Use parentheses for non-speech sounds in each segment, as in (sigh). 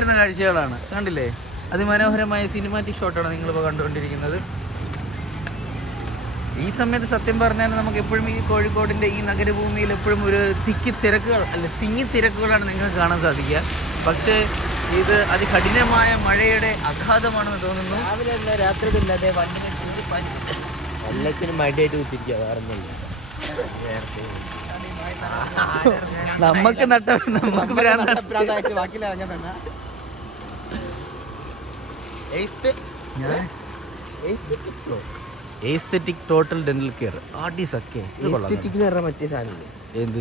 വരുന്ന കാഴ്ചകളാണ്. കണ്ടില്ലേ? അതിമനോഹരമായ സിനിമാറ്റിക് ഷോട്ടാണ് നിങ്ങളിപ്പോൾ കണ്ടുകൊണ്ടിരിക്കുന്നത്. ഈ സമയത്ത് സത്യം പറഞ്ഞാൽ നമുക്ക് എപ്പോഴും ഈ കോഴിക്കോടിന്റെ ഈ നഗരഭൂമിയിൽ എപ്പോഴും ഒരു തിക്കി തിരക്കുകൾ അല്ല തിങ്ങി തിരക്കുകളാണ് നിങ്ങൾക്ക് കാണാൻ സാധിക്കുക. പക്ഷേ ഇത് അതികഠിനമായ മഴയുടെ അഘാതമാണെന്ന് തോന്നുന്നു. രാവിലെ അല്ല രാത്രി ഇല്ലാതെ വണ്ടിനെ എല്ലാത്തിനും മടിയായിട്ട് കുത്തിരിക്കുക നമുക്ക് നട്ട നമുക്ക് ടോട്ടൽ ഡെന്റൽ കെയർ എന്ന് പറഞ്ഞ മറ്റേ സാധനം എന്ത്.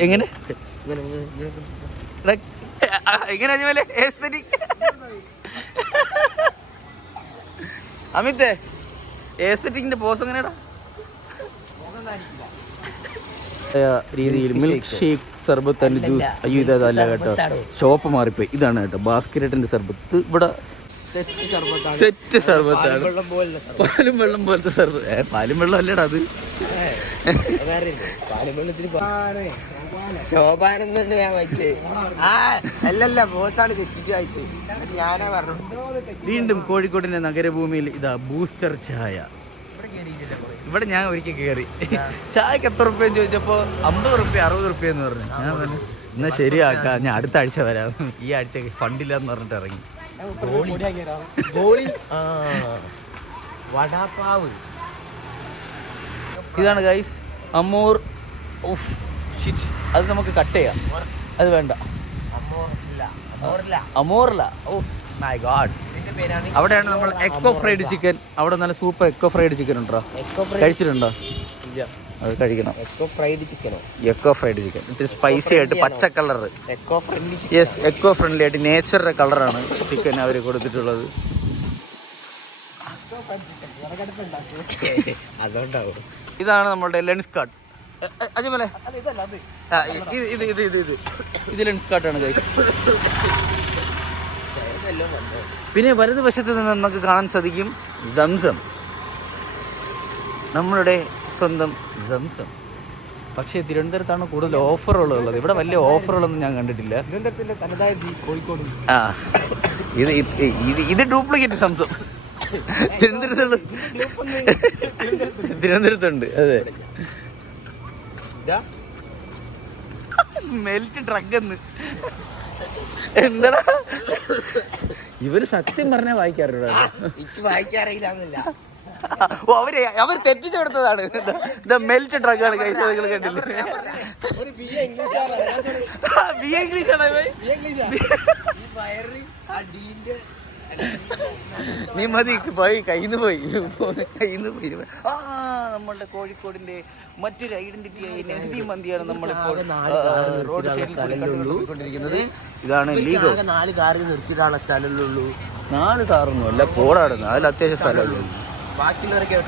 എങ്ങനെ? എങ്ങനെ അജ്മലെ എസ്തെറ്റിക് അമിതേ എസ്തെറ്റിക്കിന്റെ പോസ് എങ്ങനെയാടാ? രീതിയിൽ milk shake sharbat and juice. അയ്യോ ഇതല്ല കേട്ടോ. ഷോപ്പ് മാറിപ്പോയി. ഇതാണ് കേട്ടോ ബാസ്കറ്റിന്റെ സർബത്ത്. ഇവിടെ. സെറ്റ് സർബത്താണ്. പാലും വെള്ളം പോലത്തെ സർബത്ത്. ഏ പാലും വെള്ളം അല്ലേടാ അത്. ശോഭാനം തന്നെ ഞാൻ വായിച്ചേ ആ അല്ലല്ല ബോസാണ് തെറ്റിച്ച് വായിച്ചത്. ഞാനാ പറഞ്ഞു. വീണ്ടും കോഴിക്കോടിന്റെ നഗരഭൂമിയിൽ ഇതാ ബൂസ്റ്റർ ചായ. ഇവിടെ ഞാൻ ഒരിക്കൽ കയറി ചായക്ക് എത്ര റുപ്യ ചോദിച്ചപ്പോ അമ്പത് റുപ്യ അറുപത് റുപ്യ എന്ന് പറഞ്ഞു. ഞാൻ പറഞ്ഞു എന്നാ ശരിയാക്കാ ഞാൻ അടുത്ത ആഴ്ച വരാം. ഈ ആഴ്ച ഫണ്ടില്ല എന്ന് പറഞ്ഞിട്ട് ഇറങ്ങി. വടാപ്പാവ്. ഇതാണ് ഗൈസ് അമ്മൂർ. ഉഫ് ഷിറ്റ് അത് നമുക്ക് കട്ട് ചെയ്യാം. അത് വേണ്ട. അമോറില്ല ഉഫ് മൈ ഗാഡ് അവിടെയാണ് നമ്മൾ എക്കോ ഫ്രൈഡ് ചിക്കൻ അവിടെ നല്ല സൂപ്പർ എക്കോ ഫ്രൈഡ് ചിക്കൻ ഉണ്ടോ? കഴിച്ചിട്ടുണ്ടോ? അത് കഴിക്കണം. എക്കോ ഫ്രൈഡ് ചിക്കനോ എക്കോ ഫ്രൈഡ് ചിക്കൻ ഇത്തിരി സ്പൈസി ആയിട്ട് പച്ച colour eco friendly yes eco friendly ആയിട്ട് നേച്ചറുടെ കളറാണ് ചിക്കൻ അവർ കൊടുത്തിട്ടുള്ളത്. (laughs) അതുകൊണ്ടാവും. ഇതാണ് നമ്മളുടെ ലെൻസ് കാർഡ് അജമലെ ഇത് ഇത് ഇത് ഇത് ഇത്. ഇത് ലെൻസ് കാർട്ടാണ് കഴിച്ചത് പിന്നെ വലതുവശത്ത് നിന്ന് നമുക്ക് കാണാൻ സാധിക്കും സംസം. നമ്മളുടെ സ്വന്തം സംസം. പക്ഷേ തിരുവനന്തപുരത്താണ് കൂടുതൽ ഓഫറുകളുള്ളത്. ഇവിടെ വലിയ ഓഫറുകളൊന്നും ഞാൻ കണ്ടിട്ടില്ല. തിരുവനന്തപുരത്തിന്റെ തനതായ കോഴിക്കോട്. ആ. ഇത് ഇത് ഇത് ഇത് ഡ്യൂപ്ലിക്കേറ്റ് സംസം. തിരുവനന്തപുരത്തുണ്ട്. തിരുവനന്തപുരത്തുണ്ട്. അതെ. മെൽറ്റ് ഡ്രഗ് എന്ന് എന്താടാ? ഇവർ സത്യം പറഞ്ഞ വായിക്കാറുണ്ടോ? എനിക്ക് വായിക്കാറിയില്ല ഓ അവർ അവർ തെറ്റിച്ചെടുത്തതാണ്. മെൽറ്റ് ഡ്രഗ് ആണ്. കഴിച്ചത് നിങ്ങൾ കണ്ടില്ലേ ഒരു ബി എ ഇംഗ്ലീഷ് ആണ്. (laughs) നീ മതി പോയി കയ്യിന്ന് പോയി. കയ്യിന്ന് പോയി. ആ നമ്മളുടെ കോഴിക്കോടിന്റെ മറ്റൊരു ഐഡന്റിറ്റി ആയി നെഹദി മന്തിയാണ് നമ്മളിപ്പോൾ നിർത്തിയിടാനുള്ള റോഡ് സൈഡിൽ ഇതാണ് ലീഗോ. നാല് കാറിൽ നിർത്തിയിട്ടാണ് സ്ഥലമല്ലേ ഉള്ളൂ. നാല് കാറൊന്നും അല്ല പോടാടുന്നു. അതിൽ അത്യാവശ്യം സ്ഥലമല്ലേ ബാക്കിയുള്ളവരൊക്കെ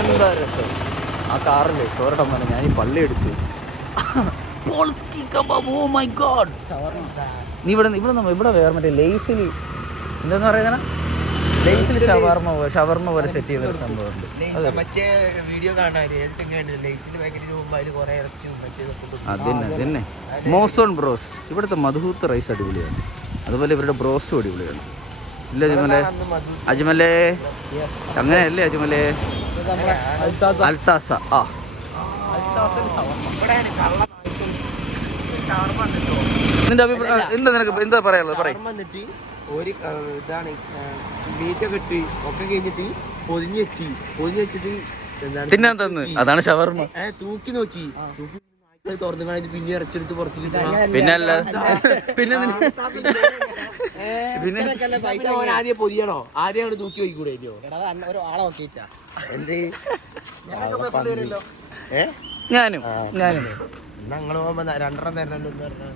എന്താ രസം ആ കാറിൽ ചോരട്ടം പറഞ്ഞു ഞാൻ ഈ പള്ളി എടുത്ത്. ഓ മൈ ഗോഡ് നീ ഇവിടെ ഇവിടെ ഇവിടെ വേറെ മറ്റേ ലേസിൽ എന്താന്ന് പറയുന്ന? ലേസിൽ ഷവർമ പോലെ ഷവർമ പോലെ സെറ്റ് ചെയ്ത ഒരു സംഭവമുണ്ട് മറ്റേ വീഡിയോ കാണാൻ അതന്നെ അതന്നെ മോസോൺ ബ്രോസ് ഇവിടുത്തെ മധുഹൂത്ത് റൈസ് അടിപൊളിയാണ്. അതുപോലെ ഇവരുടെ ബ്രോസ്റ്റും അടിപൊളിയാണ്. ഇല്ല അജ്മലെ? അജ്മലെ? അങ്ങനെയല്ലേ അജ്മലെ? അൽത്താസ. ആ. നിന്റെ അഭിപ്രായം എന്താ നിനക്ക് എന്താ പറയാനുള്ളത്? പറയും. വന്നിട്ട് ഒരു ഇതാണ് മീറ്റ് കെട്ടി ഒക്കെ കഴിഞ്ഞിട്ട് പൊതിഞ്ഞ് വെച്ച് പൊതിഞ്ഞ് വെച്ചിട്ട് എന്താണ് തിന്നാൻ തന്ന് അതാണ് ഷവർമ. ഏ, തൂക്കി നോക്കി. തൂക്കി തുറന്നു കാണിച്ച് പിന്നെ ഇറച്ചെടുത്ത് പുറത്തേക്ക്. പിന്നെ അല്ല പിന്നെ. പിന്നെ? ഓൻ ആദ്യം പൊതിയണോ? ആദ്യം അവിടെ തൂക്കി വയ്ക്കൂടെ ഒരു ആളെ നോക്കിയിട്ടാ എന്ത്? ഞാനും. ഞാനും. ഞങ്ങൾ പോകുമ്പോ രണ്ടെണ്ണം തരണല്ലോ എന്ന് പറഞ്ഞാ